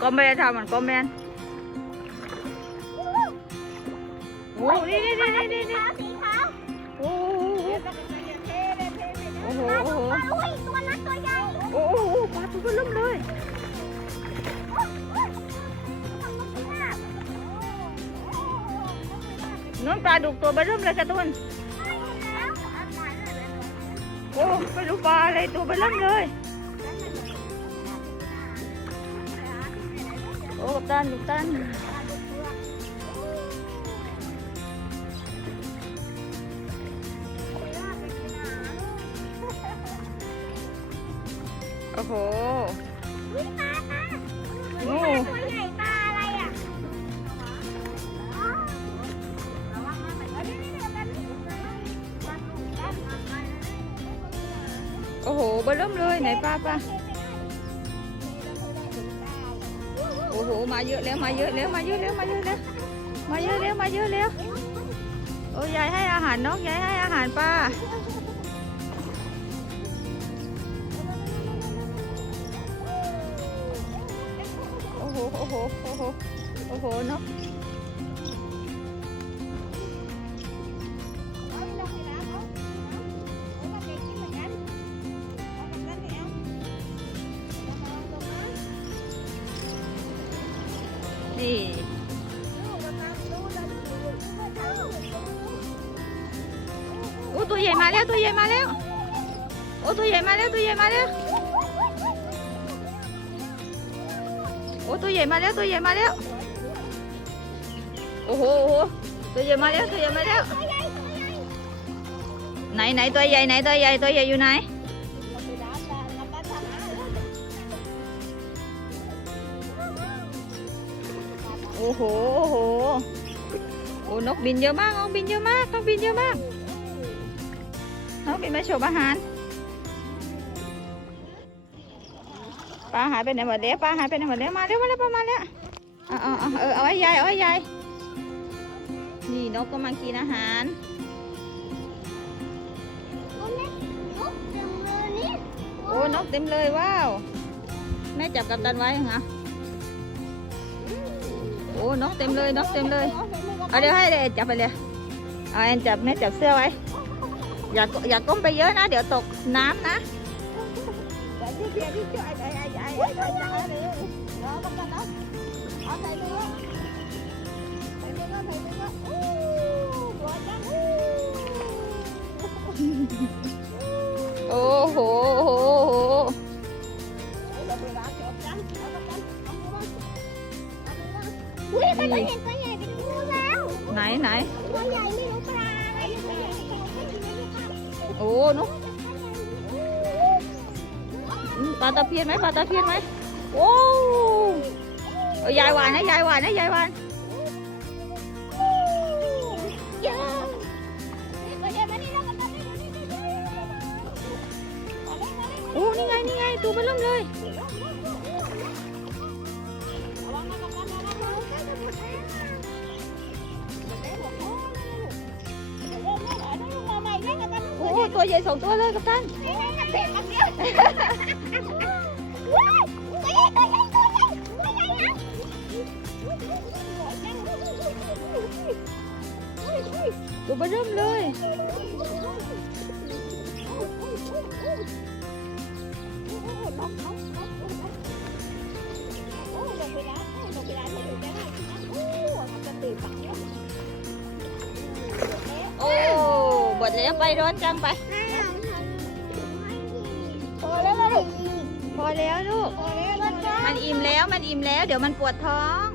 ก็ไม่ได้ทำมันก็แมนโอ้นี่นี่นี่นี่นี่ขาวสีขาวโอ้โอ้โหโอ้โหอุ้ยตัวนั้นตัวใหญ่โอ้โหปลาตัวเริ่มเลยน้องปลาดุกตัวเริ่มเลยค่ะตุนโอ้ไม่รู้ปลาอะไรตัวเริ่มเลย โอ้กัปตันกัปตันโอ้โหอุ้ยปลาปลาโอ้ตัวใหญ่ปลาอะไรอะโอ้โหเบอร์เริ่มเลยไหนปลาปลา อ้โห มาเยอะแล้ว มาเยอะแล้ว มาเยอะแล้ว มาเยอะแล้ว มาเยอะแล้ว มาเยอะแล้ว โอ้ยายให้อาหารนกยายให้อาหารปลา โอ้โห โอ้โห โอ้โห โอ้โหนก นี่ โอ้ตัวใหญ่มาแล้วตัวใหญ่มาแล้ว โอ้ตัวใหญ่มาแล้วตัวใหญ่มาแล้ว โอ้ตัวใหญ่มาแล้วตัวใหญ่มาแล้ว โอ้โหโอ้โหตัวใหญ่มาแล้วตัวใหญ่มาแล้ว ไหนไหนตัวใหญ่ไหนตัวใหญ่ตัวใหญ่อยู่ไหน อ้โห โอ้โห โอ้นกบินเยอะมากนกบินเยอะมากนกบินเยอะมากนกบินมาโฉบอาหารปลาหายไปไหนหมดแล้วปลาหายไปไหนหมดแล้วมาเร็วมาแล้วปลามาแล้วเอาเอาเอาเออเอาไว้ยายเอาไว้ยายนี่นกกำลังกินอาหารโอ้นกเต็มเลยว้าวแม่จับกับตันไว้เหรอ โอ้นกเต็มเลยนกเต็มเลยเอาเดี๋ยวให้เลยจับไปเลยเอาแอนจับแม่จับเสื้อไว้อย่าอย่าก้มไปเยอะนะ เดี๋ยวตกน้ำนะ เห็นตัวใหญ่เป็นงูแล้วไหนไหนตัวใหญ่ไม่รู้ปลาอะไรตัวใหญ่โอ้นกอืมปลาตะเพียนไหมปลาตะเพียนไหมโอ้เอายายหวานนะยายหวานนะยายหวานเยอะตัวใหญ่มานี่แล้วกันโอ้นี่ไงนี่ไงตัวมันเริ่มเลย ตัวใหญ่สองตัวเลยกัปตันตัวมันเริ่มเลย ดแล้วไปร้อนจังไป พอแล้วเลยพอแล้วลูกพอแล้วมันอิ่มแล้วมันอิ่มแล้ว เดี๋ยวมันปวดท้อง